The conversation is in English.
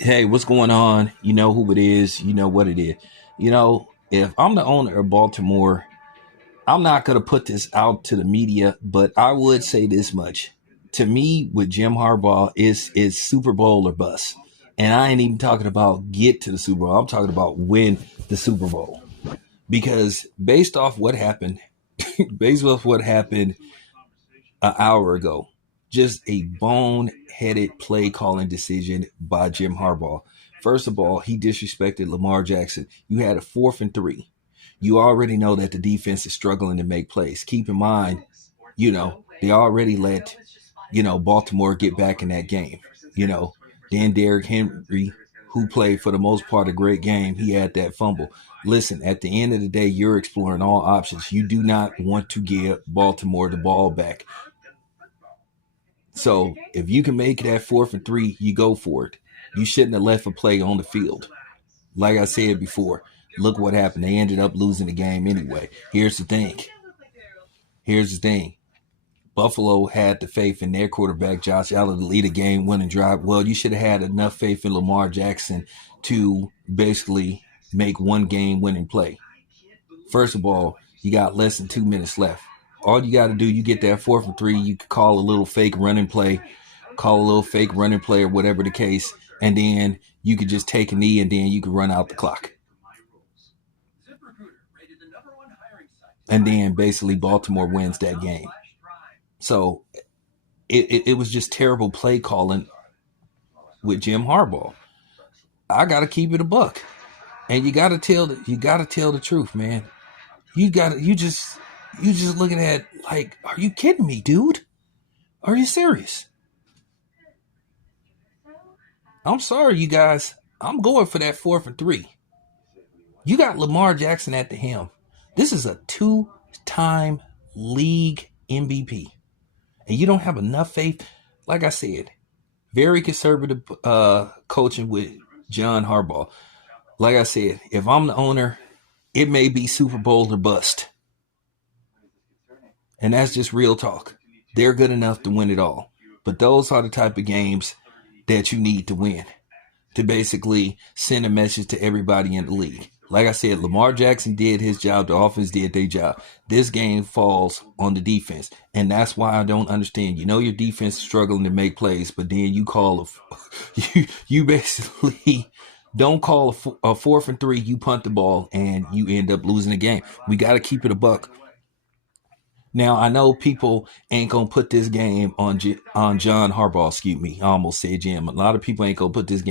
Hey, what's going on? You know who it is. You know what it is. If I'm the owner of Baltimore, I'm not going to put this out to the media, but I would say this much. To me, with Jim Harbaugh, is Super Bowl or bust. And I ain't even talking about get to the Super Bowl. I'm talking about win the Super Bowl. Because based off what happened an hour ago, just a bone-headed play calling decision by Jim Harbaugh. First of all, he disrespected Lamar Jackson. You had a 4th and 3. You already know that the defense is struggling to make plays. Keep in mind, they already let, Baltimore get back in that game. You know, then Derrick Henry, who played for the most part a great game, he had that fumble. Listen, at the end of the day, you're exploring all options. You do not want to give Baltimore the ball back. So if you can make that 4th and 3, you go for it. You shouldn't have left a play on the field. Like I said before, look what happened. They ended up losing the game anyway. Here's the thing. Buffalo had the faith in their quarterback, Josh Allen, to lead a game-winning drive. Well, you should have had enough faith in Lamar Jackson to basically make one game-winning play. First of all, you got less than 2 minutes left. All you got to do, you get that 4th and 3, you could call a little fake running play, or whatever the case, and then you could just take a knee and then you could run out the clock. And then basically Baltimore wins that game. So it was just terrible play calling with Jim Harbaugh. I got to keep it a buck, and you got to tell the truth, man. You just looking at like, are you kidding me, dude? Are you serious? I'm sorry, you guys. I'm going for that 4th and 3. You got Lamar Jackson at the helm. This is a 2-time league MVP. And you don't have enough faith. Like I said, very conservative coaching with John Harbaugh. Like I said, if I'm the owner, it may be Super Bowl or bust. And that's just real talk. They're good enough to win it all. But those are the type of games that you need to win, to basically send a message to everybody in the league. Like I said, Lamar Jackson did his job. The offense did their job. This game falls on the defense. And that's why I don't understand. You know your defense is struggling to make plays, but then you call you basically don't call a 4th and 3. You punt the ball and you end up losing the game. We got to keep it a buck. Now, I know people ain't going to put this game on John Harbaugh. Excuse me. I almost said Jim. A lot of people ain't going to put this game